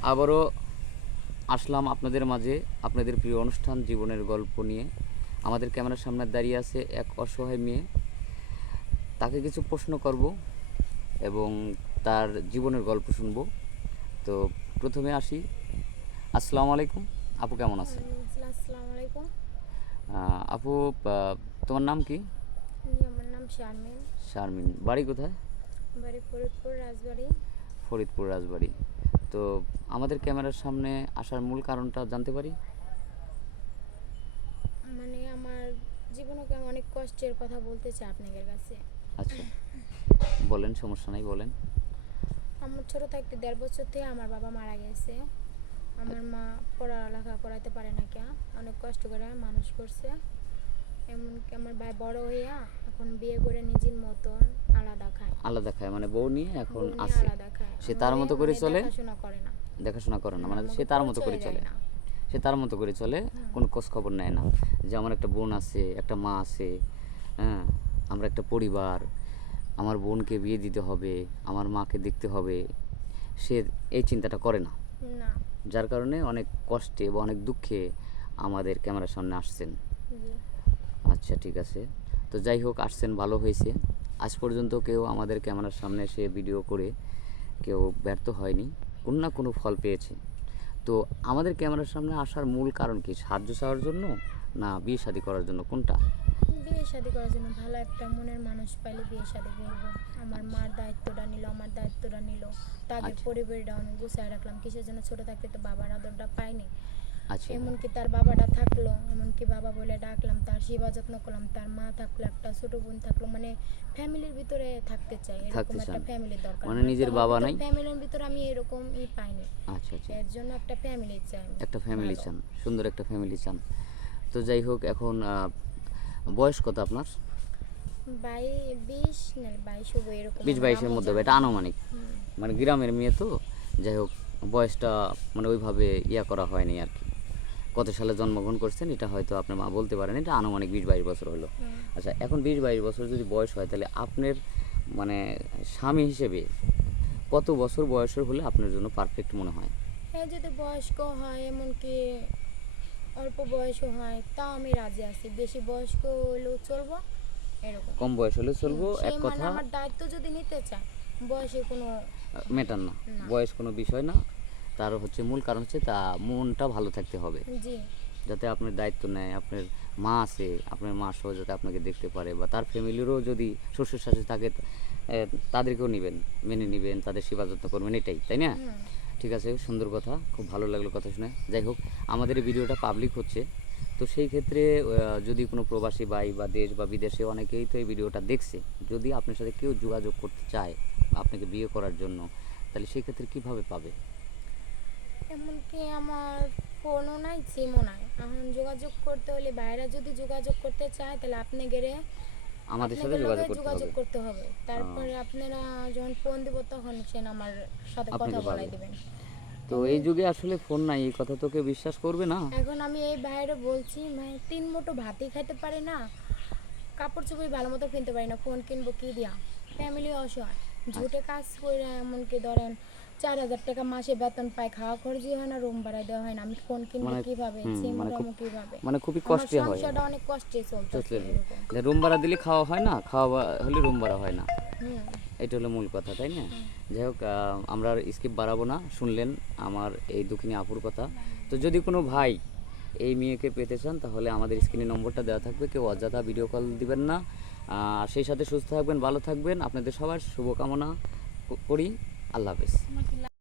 আবারও আসলাম আপনাদের মাঝে আপনাদের প্রিয় অনুষ্ঠান জীবনের গল্প নিয়ে। আমাদের ক্যামেরার সামনে দাঁড়িয়ে আছে এক অসহায় মেয়ে। তাকে কিছু প্রশ্ন করব এবং তার জীবনের গল্প শুনব। তো প্রথমে আসি, আসসালামু আলাইকুম আপু, কেমন আছেন? আসসালামু আলাইকুম। আপু, তোমার নাম কি? আমার নাম শারমিন। শারমিন, বাড়ি কোথায়? বাড়ি ফরিদপুর রাজবাড়ি। ফরিদপুর রাজবাড়ি। তো আমাদের ক্যামেরার সামনে আসার মূল কারণটা জানতে পারি? মানে আমার জীবনকে অনেক কষ্টের কথা বলতে চাই আপনাদের কাছে। আচ্ছা, বলেন, সমস্যা নাই, বলেন। আমার ছোট থাকতে 1.5 বছর থেকে আমার বাবা মারা গেছে। আমার মা পড়ালেখা করাতে পারে না, কে অনেক কষ্ট করে মানুষ করছে। এমনকি আমার ভাই বড় হইয়া এখন বিয়ে করে নিজের মতন আলাদা খায়। আলাদা খায় মানে বউ নিয়ে এখন বউ নিয়ে আছে, আলাদা খায়। সে তার মতো করে চলে, দেখাশোনা করে না। দেখাশোনা করে না, মানে আমাকে সে তার মতো করে পরিচয় চলে, দেয় না। সে তার মতো করে চলে, কোনো খোঁজ খবর নেয় না যে আমার একটা বোন আছে, একটা মা আছে, হ্যাঁ, আমরা একটা পরিবার, আমার বোনকে বিয়ে দিতে হবে, আমার মাকে দেখতে হবে, সে এই চিন্তাটা করে না। না। যার কারণে অনেক কষ্টে বা অনেক দুঃখে আমাদের ক্যামেরার সামনে আসছেন। জি। আচ্ছা, ঠিক আছে। তো যাই হোক, আসছেন, ভালো হয়েছে। আজ পর্যন্ত কেউ আমাদের ক্যামেরার সামনে এসে ভিডিও করে কেউ ব্যর্থ হয়নি, কোনো না কোনো ফল পেয়েছে। তো আমাদের ক্যামেরার সামনে আসার মূল কারণ কি? সাহায্য চাওয়ার জন্য না বিয়ে শাদী করার জন্য, কোনটা? বিয়ে শাদী করার জন্য ভালো একটা মনের মানুষ পাইলে বিয়ে শাদী করবো। আমার মার দায়িত্বটা নিল, আমার দায়িত্বটা নিল, তাদের আচ্ছা পরিবারটা আমি গুছায় রাখলাম। কিসের জন্য? ছোট থাকতে তো বাবার আদরটা পাইনি। আচ্ছা এমনকি তার বাবাটা থাকলো, এমনকি বাবা বলে ডাকলাম, তার সেবা যত্ন করলাম, তার মা থাকলো, একটা ছোট বোন থাকলো, মানে ফ্যামিলির ভিতরে থাকতে চাই, এরকম থাকতে একটা চান, ফ্যামিলির দরকার। মানে আমার নিজের বাবা নাই? ফ্যামিলির ভিতরে আমি এরকম পাইনি। আচ্ছা আচ্ছা, এর জন্য একটা ফ্যামিলি চাই আমি। একটা ফ্যামিলি ভালো। চান, সুন্দর একটা ফ্যামিলি চান। তো যাই হোক, এখন বয়স কত আপনার? 20 না 22 হবে এরকম 20-22-এর আমার মধ্যে, আম্মু এটা জানে। আনুমানিক, হুম। মানে গ্রামের মেয়ে তো। যাই হোক, বয়সটা মানে ওইভাবে ইয়া করা হয়নি আর কি। কত সালে জন্মগ্রহণ করছেন এটা হয়তো আপনার মা বলতে পারেন, এটা আনুমানিক 20-22 বছর হলো। আচ্ছা, এখন 20-22 বছর যদি বয়স হয়, তাহলে আপনার মানে স্বামী হিসেবে কত বছর বয়সের হলে আপনার জন্য পারফেক্ট মনে হয়? হ্যাঁ, যদি বয়স্ক হয়, এমনকি অল্প বয়সও হয়, তাও আমি রাজি আছি। বেশি বয়স্ক হলেও চলবো, এরকম। কম বয়স হলে চলবো, সে এক মানে কথা। আমার দায়িত্ব যদি নিতে চায়, বয়সে কোনো ম্যাটার না, না। বয়স কোনো বিষয় না। তার হচ্ছে মূল কারণ হচ্ছে তা মনটা ভালো থাকতে হবে, জি। যাতে আপনার দায়িত্ব নেয়। আপনার মা আছে, আপনার মা সহ যাতে আপনাকে দেখতে পারে, বা তার ফ্যামিলিরও যদি শ্বশুর শাশুড়ি থাকে, তাদেরকেও নেবেন, মেনে নেবেন, তাদের সেবা যত্ন করবেন, এটাই, তাই না? হুম। ঠিক আছে, সুন্দর কথা, খুব ভালো লাগলো কথা শুনে। যাই হোক, আমাদের এই ভিডিওটা পাবলিক হচ্ছে, তো সেই ক্ষেত্রে যদি কোনো প্রবাসী ভাই বা দেশ বা বিদেশে অনেকেই তো এই ভিডিওটা দেখছে, যদি আপনার সাথে কেউ যোগাযোগ করতে চায় আপনাকে বিয়ে করার জন্য, তাহলে সেই ক্ষেত্রে কীভাবে পাবে? এমনকি আমার ফোনও নাই, সিমও নাই। এখন যোগাযোগ করতে হলে, বাইরে যদি যোগাযোগ করতে চায়, তাহলে আপনি গেলে আমাদের সাথে আপনাদের লগে যোগাযোগ করতে যোগাযোগ হবে। করতে হবে। তারপরে আপনারা যখন ফোন দিব, তখন সে আমার সাথে কথা আপনাকে পাবে। বলাই দিবেন। তো আমি এই যুগে আসলে ফোন নাই, এই কথা তো কেউ বিশ্বাস করবে না। এখন আমি এই বাইরে বলছি, ভাই 3 মুঠো ভাতই খাইতে পারি না, কাপড় চোপড় ভালো মতো কিনতে পারি না, ফোন কিনবো কি দিয়া? ফ্যামিলি অসহায়, ঝুটে কাজ করে, এমনকি ধরেন 4,000 টাকা মাসে বেতন পাই, খাওয়া খরচই হয় না, রুম ভাড়া দেওয়া হয় না, আমি ফোন কিনবো মানে কিভাবে? সিম উঠামো কিভাবে? মানে খুবই আমার কষ্টে হয়। সংসারটা অনেক কষ্টে চলতেছে, চলতে এরকম। যে রুম ভাড়া দিলে খাওয়া হয় না, খাওয়া হলে রুম ভাড়া হয় না, হুম। এটা হলো মূল কথা, তাই না? যাই হোক, আমরা আর স্কিপ বাড়াবো না, শুনলেন আমার এই দুঃখিনী আপুর কথা। তো যদি কোনো ভাই এই মেয়েকে পেতে চান, তাহলে আমাদের স্ক্রিনে নম্বরটা দেওয়া থাকবে, কেউ অযথা ভিডিও কল দিবেন না। সেই সাথে সুস্থ থাকবেন, ভালো থাকবেন, আপনাদের সবার শুভকামনা করি। আল্লাহ হাফেজ।